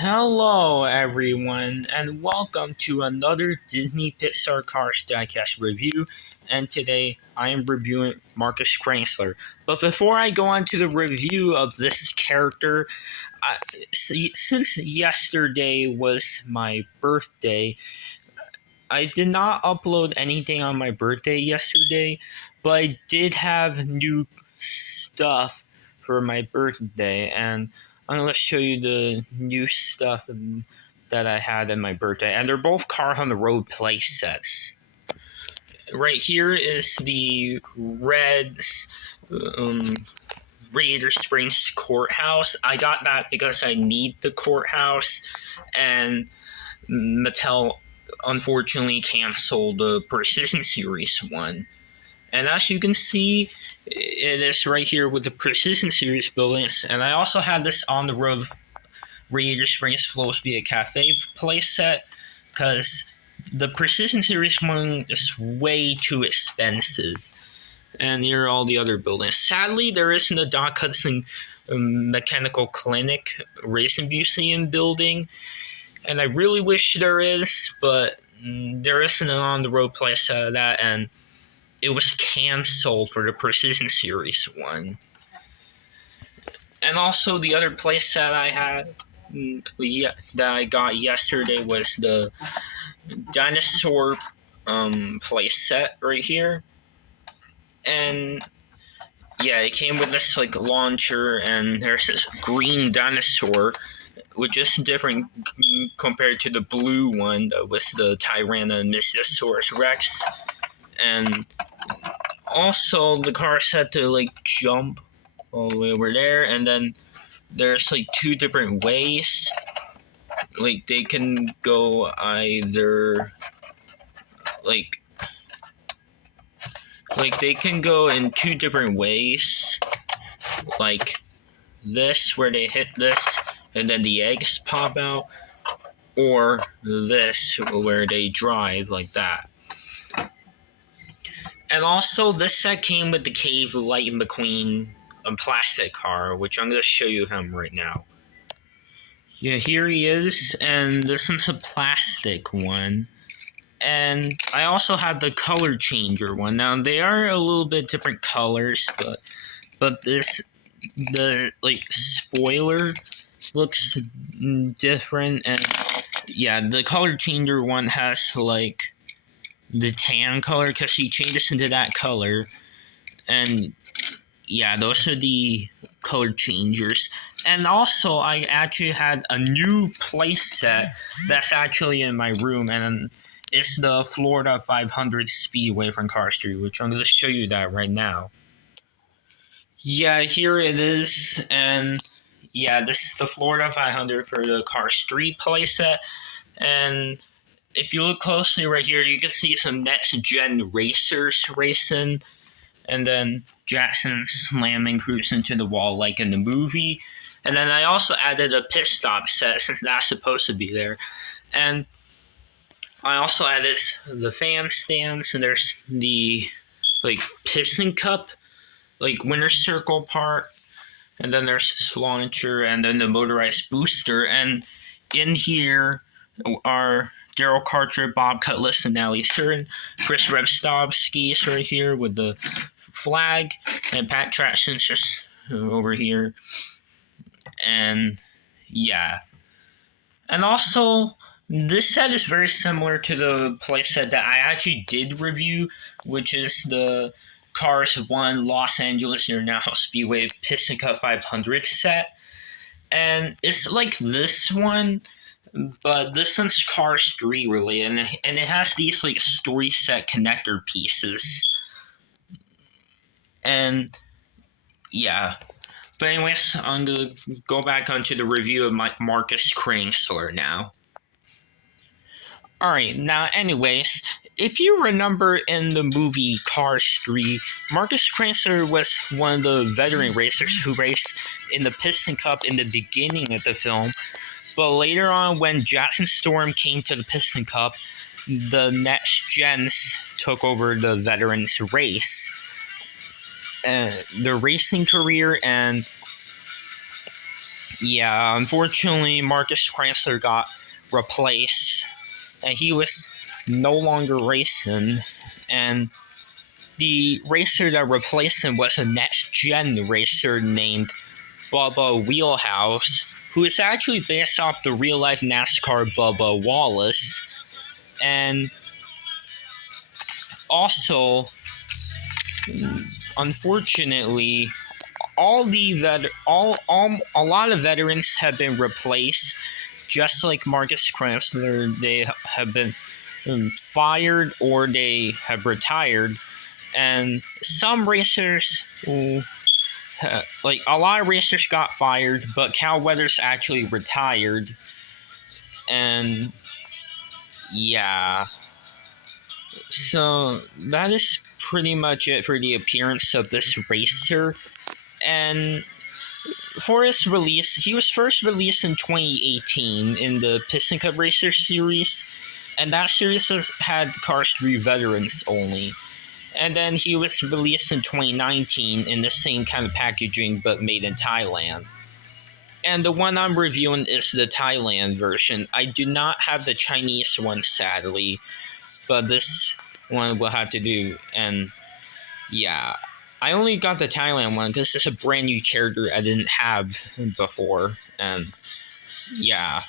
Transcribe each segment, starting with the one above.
Hello, everyone, and welcome to another Disney Pixar Cars Diecast review. And today I am reviewing Markus Krankzler. But before I go on to the review of this character, since yesterday was my birthday, I did not upload anything on my birthday yesterday, but I did have new stuff for my birthday, and I'm going to show you the new stuff that I had in my birthday. And they're both Cars on the Road play sets. Right here is the red um, Radiator Springs courthouse. I got that because I need the courthouse, and Mattel unfortunately canceled the Precision Series one. And as you can see, it is right here with the Precision Series buildings. And I also had this on the road Radiator Springs Flows Via Cafe playset because the Precision Series one is way too expensive. And here are all the other buildings. Sadly, there isn't a Doc Hudson Mechanical Clinic Racing Museum building, and I really wish there is, but there isn't an on-the-road playset of that, and it was canceled for the Precision Series one. And also, the other playset I had that I got yesterday was the dinosaur playset right here, and yeah, it came with this like launcher, and there's this green dinosaur, which is different compared to the blue one that was the Tyrannosaurus Rex. And also the cars had to like jump all the way over there, and then there's like two different ways. Like they can go either like they can go in two different ways, like this where they hit this and then the eggs pop out, or this where they drive like that. And also, this set came with the Cave Lightning McQueen plastic car, which I'm going to show you him right now. Yeah, here he is, and this one's a plastic one. And I also have the color changer one. Now, they are a little bit different colors, but the like spoiler looks different, and yeah, the color changer one has like the tan color because he changes into that color, and yeah, those are the color changers. And also, I actually had a new playset that's actually in my room, and it's the Florida 500 Speedway from Car Street, which I'm going to show you that right now. Yeah, here it is, and yeah, this is the Florida 500 for the Car Street playset, and if you look closely right here, you can see some next-gen racers racing, and then Jackson slamming Cruz into the wall like in the movie. And then I also added a pit stop set since that's supposed to be there. And I also added the fan stands, and there's the like piston cup, like winner circle part, and then there's this launcher, and then the motorized booster. And in here are Daryl Carter, Bob Cutlass, and Nally Stern. Chris Rebstovsky's right here with the flag, and Pat Trackson's just over here. And yeah. And also, this set is very similar to the playset that I actually did review, which is the Cars 1 Los Angeles International Speedway Piston Cup 500 set. And it's like this one, but this one's Cars 3 really, and it has these like story set connector pieces. And yeah. But anyways, I'm going to go back onto the review of Markus Krankzler now. Alright, now anyways, if you remember in the movie Cars 3, Markus Krankzler was one of the veteran racers who raced in the Piston Cup in the beginning of the film. But later on, when Jackson Storm came to the Piston Cup, the next gens took over the veterans race. The racing career, and Yeah, unfortunately, Markus Krankzler got replaced, and he was no longer racing. And the racer that replaced him was a next-gen racer named Bubba Wheelhouse, who is actually based off the real-life NASCAR Bubba Wallace. And also, unfortunately, a lot of veterans have been replaced, just like Markus Krankzler. They have been fired or they have retired, and some racers, like a lot of racers, got fired, but Cal Weathers actually retired, and yeah. So that is pretty much it for the appearance of this racer. And for his release, he was first released in 2018 in the Piston Cup Racer series, and that series had Cars 3 veterans only. And then he was released in 2019 in the same kind of packaging but made in Thailand. And the one I'm reviewing is the Thailand version. I do not have the Chinese one, sadly, but this one will have to do. And yeah, I only got the Thailand one because it's a brand new character I didn't have before. And yeah.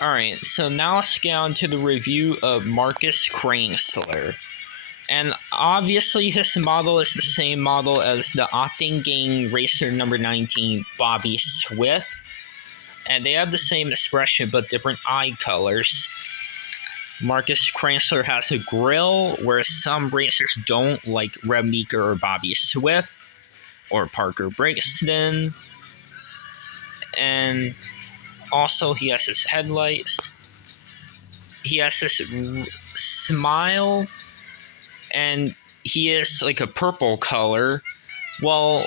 Alright, so now let's get on to the review of Markus Krankzler. And obviously his model is the same model as the Octane Gang Racer number 19 Bobby Swift. And they have the same expression but different eye colors. Markus Krankzler has a grill, whereas some racers don't, like Reb Meeker or Bobby Swift or Parker Brixton. And also he has his headlights. He has this smile, and he is like a purple color. Well,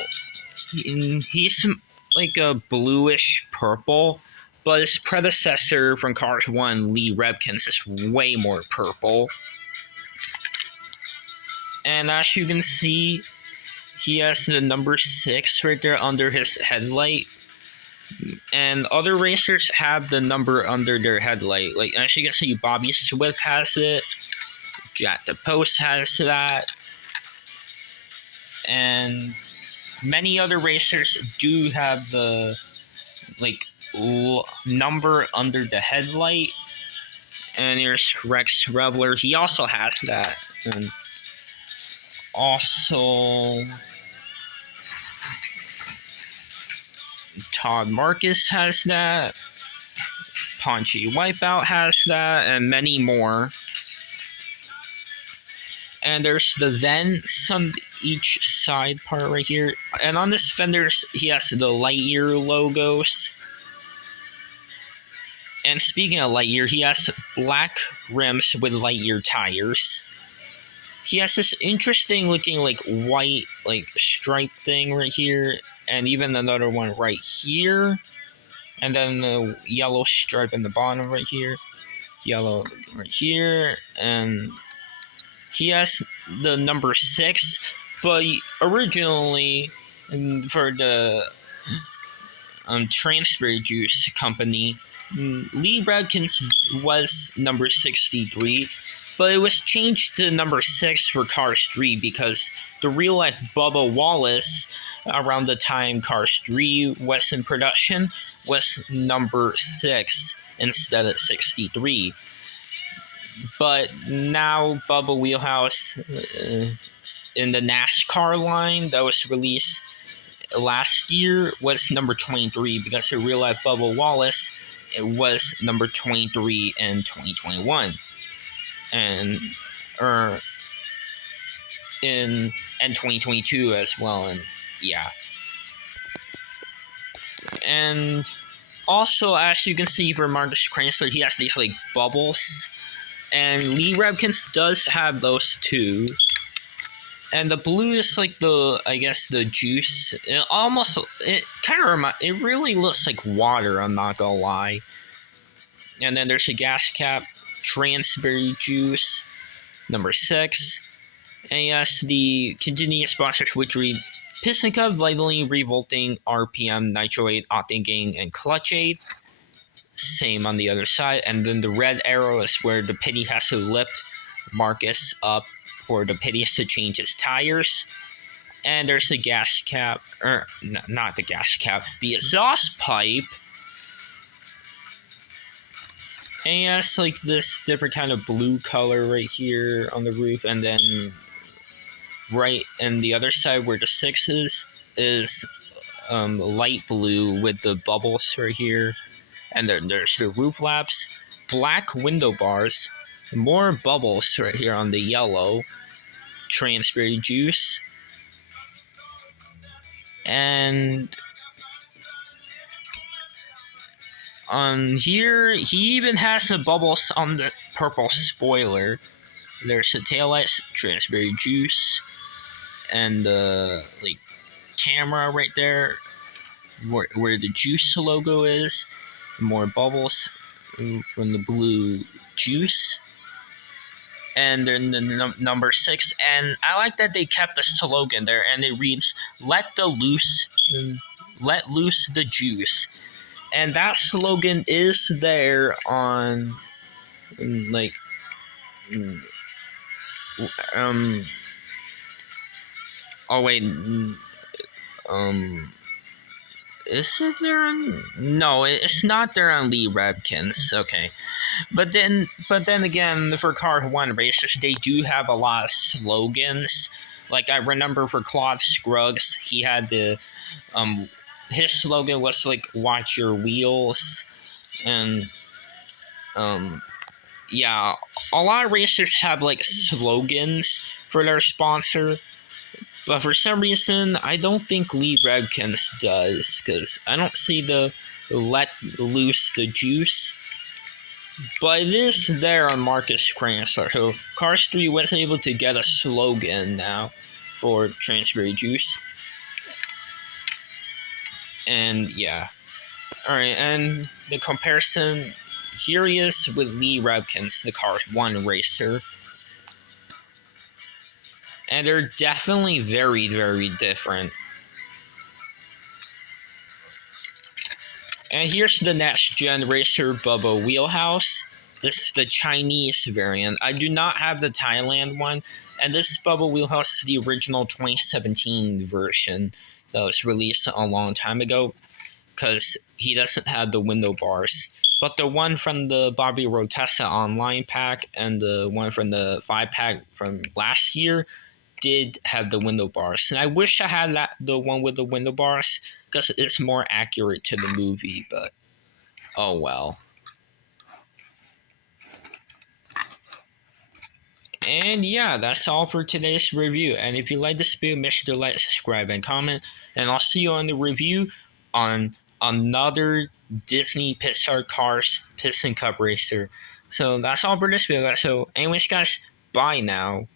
he's like a bluish purple, but his predecessor from Cars 1, Lee Rebkins, is way more purple. And as you can see, he has the number 6 right there under his headlight. And other racers have the number under their headlight. Like, as you can see, Bobby Swift has it. Jack the Post has that. And many other racers do have the number under the headlight. And there's Rex Reveler, he also has that. And also Todd Markus has that. Paunchy Wipeout has that, and many more. And there's the vents on each side part right here. And on this fender, he has the Lightyear logos. And speaking of Lightyear, he has black rims with Lightyear tires. He has this interesting looking white stripe thing right here, and even another one right here. And then the yellow stripe in the bottom right here. Yellow right here. And he has the number 6, but originally for the Transfer Juice company, Lee Rebkins was number 63, but it was changed to number 6 for Cars 3 because the real life Bubba Wallace, around the time Cars 3 was in production, was number 6 instead of 63. But now Bubba Wheelhouse in the NASCAR line that was released last year was number 23 because the real life Bubba Wallace was number 23 in 2021 and in 2022 as well. And yeah, and also as you can see for Markus Krankzler, he has these bubbles, and Lee Rebkins does have those too. And the blue is the juice. It really looks like water, I'm not gonna lie. And then there's a gas cap, Transberry Juice, number 6. And yes, the continuous sponsors, which read Piston Cup, Vitally, Revolting, RPM, Nitro 8, Octane Gang, and Clutch 8. Same on the other side. And then the red arrow is where the Pity has to lift Markus up for the Pity to change his tires. And there's the gas cap, or not the gas cap, the exhaust pipe. And it has like this different kind of blue color right here on the roof, and then right in the other side where the 6 is light blue with the bubbles right here. And then there's the roof flaps, black window bars, more bubbles right here on the yellow, transberry juice, and on here he even has the bubbles on the purple spoiler. There's the taillights, transberry juice, and the like camera right there where the juice logo is. More bubbles from the blue juice. And then the number 6, and I like that they kept the slogan there, and it reads let loose the juice. And that slogan is there on like oh wait, is it there on? No, it's not there on Lee Rebkin's. Okay, but then again, for Car 1 racers, they do have a lot of slogans. Like I remember for Claude Scruggs, he had the his slogan was like "Watch your wheels," and yeah, a lot of racers have like slogans for their sponsor. But for some reason, I don't think Lee Rebkin's does, because I don't see the let loose the juice. But it is there on Markus Krankzler. So Cars 3 was able to get a slogan now for Transberry Juice. And yeah. Alright, and the comparison here he is with Lee Rebkin's, the Cars 1 racer. And they're definitely very, very different. And here's the next gen racer Bubba Wheelhouse. This is the Chinese variant. I do not have the Thailand one. And this Bubba Wheelhouse is the original 2017 version that was released a long time ago, because he doesn't have the window bars. But the one from the Bobby Rotessa online pack and the one from the 5-pack from last year did have the window bars, and I wish I had the one with the window bars, because it's more accurate to the movie, but oh well. And yeah, that's all for today's review, and if you like this video, make sure to like, subscribe, and comment, and I'll see you on the review on another Disney Pixar Cars Piston Cup racer. So that's all for this video, guys. So anyways, guys, bye now.